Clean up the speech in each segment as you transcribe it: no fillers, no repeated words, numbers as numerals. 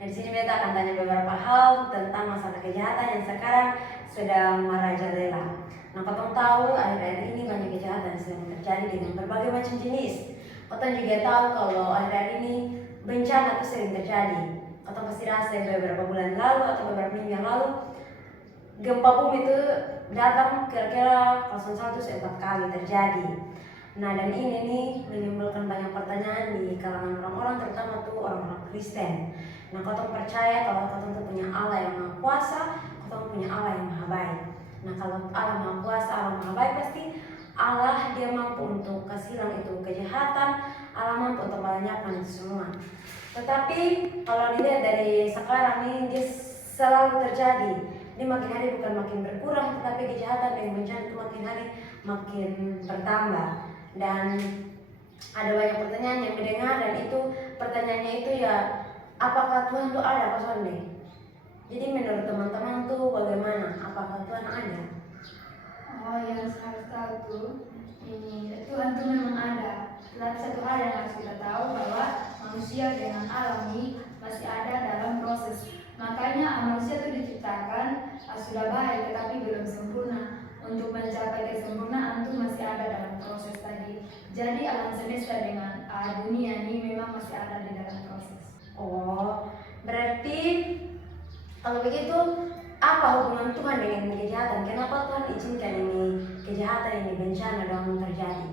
Dan di sini beta akan tanya beberapa hal tentang masalah kejahatan yang sekarang sedang merajalela. Nah, kau tahu akhir-akhir ini banyak kejahatan yang sedang terjadi dengan berbagai macam jenis. Kau juga tahu kalau akhir-akhir ini bencana itu sering terjadi. Kau pasti rasa beberapa bulan lalu atau beberapa minggu yang lalu gempa bumi itu datang kira-kira 01 4 kali terjadi. Nah, dan ini nih menimbulkan banyak pertanyaan di kalangan orang-orang, terutama tuh orang-orang Kristen. Nah, kau percaya kalau kau tentu punya Allah yang Maha Kuasa, kau punya Allah yang Maha Baik. Nah, kalau Allah Maha Kuasa, Allah Maha Baik, pasti Allah dia mampu untuk kasih hilang itu kejahatan, Allah mampu untuk melenyapkan itu semua. Tetapi kalau dilihat dari sekarang nih, dia selalu terjadi. Ini makin hari bukan makin berkurang, tetapi kejahatan dan bencana itu makin hari makin bertambah. Dan ada banyak pertanyaan yang mendengar, dan itu pertanyaannya itu ya, apakah Tuhan itu ada, Pak Sonde? Jadi menurut teman-teman tuh bagaimana? Apakah Tuhan ada? Oh, yang harus tahu tuh, ini Tuhan tuh memang ada. Tetapi satu hal yang harus kita tahu bahwa manusia dengan alam ini masih ada dalam proses. Makanya manusia itu diciptakan sudah baik, tetapi belum sempurna. Untuk mencapai kesempurnaan itu masih ada dalam proses tadi. Jadi alam semesta dengan dunia ini memang masih ada di dalam proses. Oh, berarti kalau begitu apa hubungan Tuhan dengan kejahatan? Kenapa Tuhan izinkan ini kejahatan, ini bencana dalam terjadi?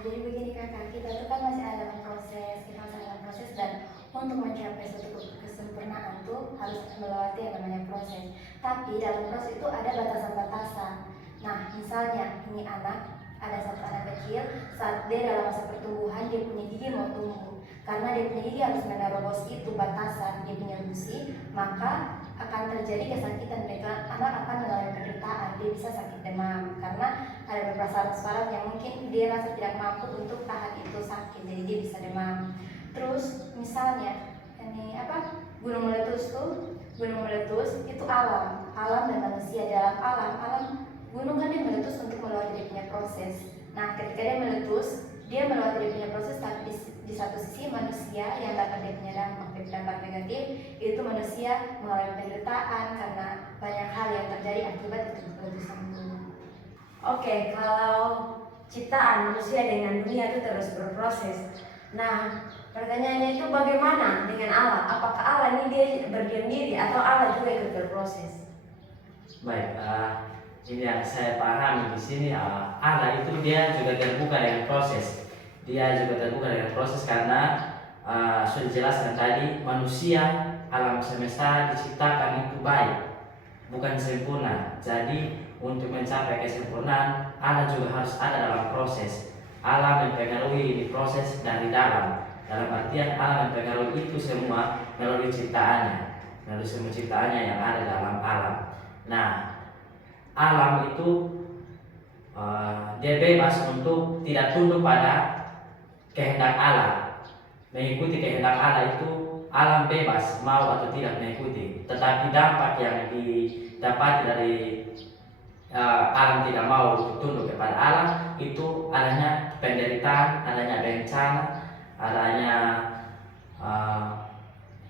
Jadi begini kakak, kita itu kan masih ada dalam proses, kita masih dalam proses, dan untuk mencapai suatu kesempurnaan tuh harus melewati yang namanya proses. Tapi dalam proses itu ada batasan-batasan. Nah, misalnya ini ada satu anak kecil, saat dia dalam masa pertumbuhan, dia punya gigi mau tumbuh. Karena dia punya gigi harus menerobos itu batasan, dia punya gusi, maka akan terjadi kesakitan, dan anak akan mengalami penderitaan. Dia bisa sakit demam karena ada beberapa syarat-syarat yang mungkin dia rasa tidak mampu untuk tahan itu sakit, jadi dia bisa demam. Terus misalnya ini gunung meletus itu alam dan manusia. Dalam alam gunung kan dia meletus untuk melewati dia punya proses. Nah, ketika dia meletus, dia melewati dia punya proses, tapi di satu sisi manusia yang dapat dia punya dampak negatif, itu manusia mengalami penderitaan karena banyak hal yang terjadi akibat itu letusan gunung. Oke, kalau ciptaan manusia dengan dunia itu terus berproses. Nah, pertanyaannya itu bagaimana dengan Allah? Apakah Allah ini dia berdiam diri atau Allah juga ikut berproses? Baik, ini yang saya pahami di sini, Allah itu dia juga terbuka dengan proses. Dia juga terbuka dengan proses karena sudah dijelaskan tadi, manusia alam semesta diciptakan itu baik, bukan sempurna. Jadi untuk mencapai kesempurnaan, Allah juga harus ada dalam proses. Allah mempengaruhi proses dari dalam artian Allah mempengaruhi itu semua melalui ciptaannya, melalui semua ciptaannya yang ada dalam alam. Nah, alam itu dia bebas untuk tidak tunduk pada kehendak Allah. Mengikuti kehendak Allah itu alam bebas mau atau tidak mengikuti. Tetapi dampak yang didapati dari alam tidak mau tunduk kepada Allah itu adanya penderitaan, adanya bencana, adanya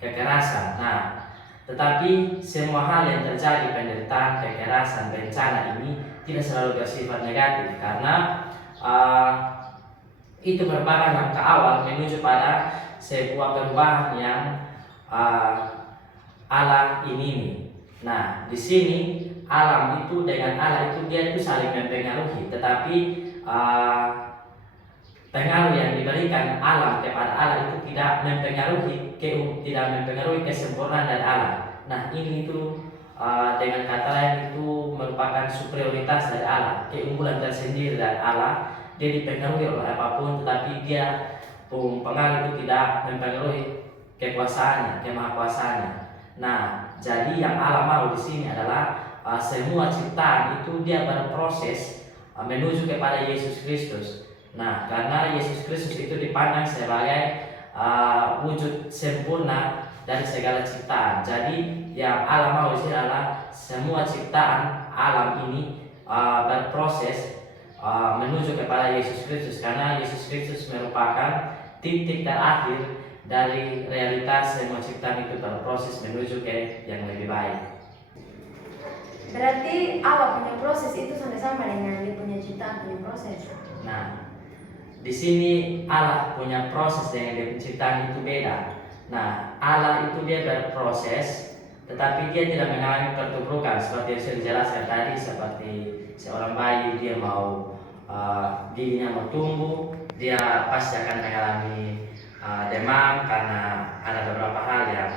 kekerasan. Nah, tetapi semua hal yang terjadi, penderitaan, kekerasan, bencana ini tidak selalu bersifat negatif, karena itu merupakan langkah awal menuju pada sebuah perubahan yang Allah ingini. Nah, di sini alam itu dengan Allah itu dia itu saling mempengaruhi, tetapi pengaruh yang diberikan alam kepada Allah itu tidak mempengaruhi kesempurnaan dari Allah. Nah, ini itu dengan kata lain itu merupakan superioritas dari Allah, keunggulan tersendiri dari Allah. Dia dipengaruhi oleh apapun, tetapi dia pengaruh itu tidak mempengaruhi kekuasaannya, kemahakuasaannya. Nah, jadi yang Allah mau di sini adalah semua ciptaan itu dia berproses menuju kepada Yesus Kristus. Nah, karena Yesus Kristus itu dipandang sebagai wujud sempurna dari segala ciptaan. Jadi yang Allah mau di sini adalah semua ciptaan alam ini berproses menuju kepada Yesus Kristus, karena Yesus Kristus merupakan titik terakhir dari realitas semua ciptaan itu berproses menuju ke yang lebih baik. Berarti Allah punya proses itu sama-sama dengan dia punya ciptaan punya proses. Nah, di sini Allah punya proses dengan dia penciptaan itu beda. Nah, Allah itu dia berproses, tetapi dia tidak mengalami pertubukan seperti yang sudah dijelaskan tadi, seperti seorang bayi dia mau giginya mau tumbuh, dia pasti akan mengalami demam karena ada beberapa hal yang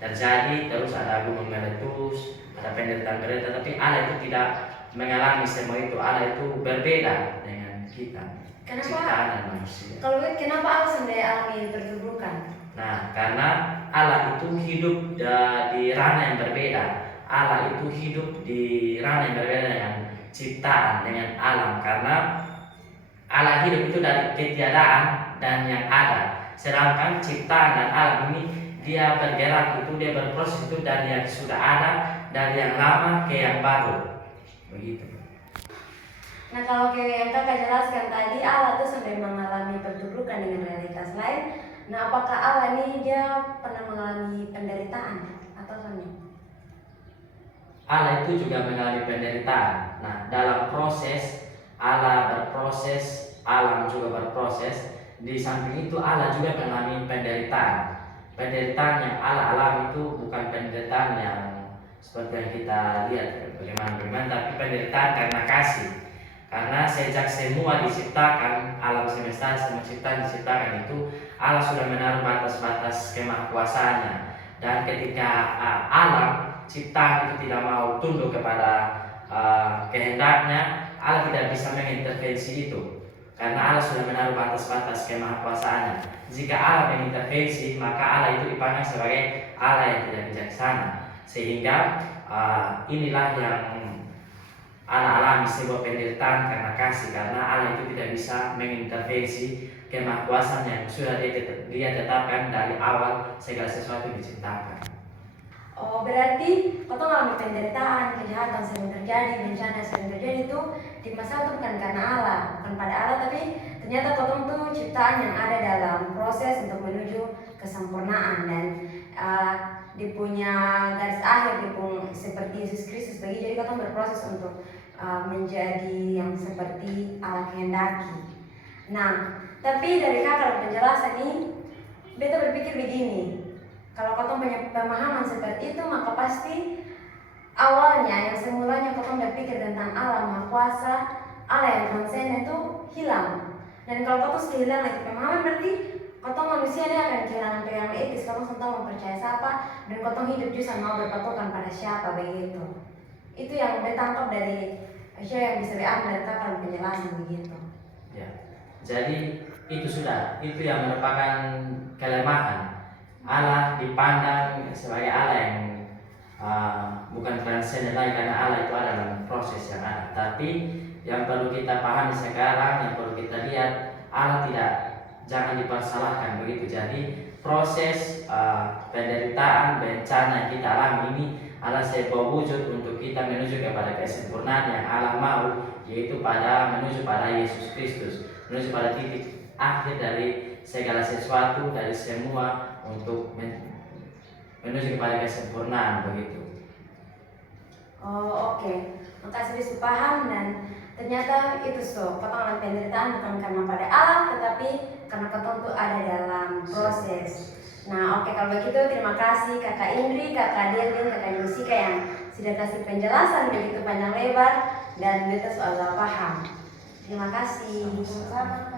terjadi, terus ada gunung meletus, ada penderitaan-penderitaan, tapi Allah itu tidak mengalami semua itu. Allah itu berbeda dengan kita, ciptaan dan manusia. Kalau kenapa Allah sendiri alami pertubukan? Nah, karena Allah itu hidup di ranah yang berbeda. Allah itu hidup di ranah yang berbeda dengan ciptaan, dengan alam. Karena Allah hidup itu dari ketiadaan dan yang ada. Sedangkan ciptaan dan alam ini dia bergerak itu, dia berproses itu dari yang sudah ada, dari yang lama ke yang baru. Begitu. Nah, kalau kayak yang kakak jelaskan tadi, Allah tuh sampai mengalami pertubukan dengan realitas lain. Nah, apakah Allah ini dia pernah mengalami penderitaan atau sama? Allah itu juga mengalami penderitaan. Nah, dalam proses Allah berproses, alam juga berproses. Di samping itu Allah juga mengalami penderitaan. Penderitaan yang Allah alami itu bukan penderitaan yang seperti yang kita lihat bagaimana, tapi penderitaan karena kasih. Karena sejak semua diciptakan, alam semesta, semua ciptaan diciptakan itu, Allah sudah menaruh batas-batas kemahakuasaannya. Dan ketika alam ciptaan itu tidak mau tunduk kepada kehendaknya, Allah tidak bisa mengintervensi itu. Karena Allah sudah menaruh batas-batas kemahakuasaannya. Jika Allah mengintervensi, maka Allah itu dipandang sebagai Allah yang tidak bijaksana. Sehingga inilah yang Allah alami sebuah penderitaan karena kasih, karena Allah itu tidak bisa mengintervensi kemahakuasaan yang sudah dia tetapkan dari awal segala sesuatu diciptakan. Oh, berarti kau mengalami penderitaan, kejahatan sering terjadi, bencana sering terjadi itu di masa itu bukan karena Allah, bukan pada Allah, tapi ternyata kau tuh ciptaan yang ada dalam proses untuk menuju kesempurnaan dan dia punya garis akhir, dia pun seperti Yesus Kristus bagi, jadi kau berproses untuk menjadi yang seperti Allah kehendaki. Nah, tapi dari kakak penjelasan ini, beta berpikir begini. Kalau kau punya pemahaman seperti itu, maka pasti awalnya yang semulanya kau berpikir tentang Allah Maha Kuasa, Allah yang transenden itu hilang. Dan kalau kau kehilangan lagi pemahaman, berarti kau manusia ini akan kehilangan pegangan etis, kau tahu mau percaya siapa, dan kau hidup juga mau berpatokan pada siapa begitu. Itu yang ditangkap dari Aisyah yang bisa diambil dari kakak penjelasan begitu. Ya, jadi itu yang merupakan kelemahan. Allah dipandang sebagai Allah yang bukan transenden lagi, karena Allah itu ada dalam proses yang ada. Tapi yang perlu kita pahami sekarang, yang perlu kita lihat, Allah jangan dipersalahkan begitu. Jadi proses penderitaan, bencana yang kita alami ini Allah sebuah wujud untuk kita menuju kepada kesempurnaan yang Allah mau, yaitu menuju pada Yesus Kristus, menuju pada titik akhir dari segala sesuatu, dari semua, untuk menuju kepada kesempurnaan begitu. Oh, oke. Makasih bisa paham, dan ternyata itu potongan penderitaan bukan karena pada Allah, tetapi karena kau ada dalam proses. Nah, oke, kalau begitu terima kasih Kakak Indri, Kakak Delvin, Kakak Jessica yang sudah kasih penjelasan begitu panjang lebar dan beta soal paham. Terima kasih. Sama-sama.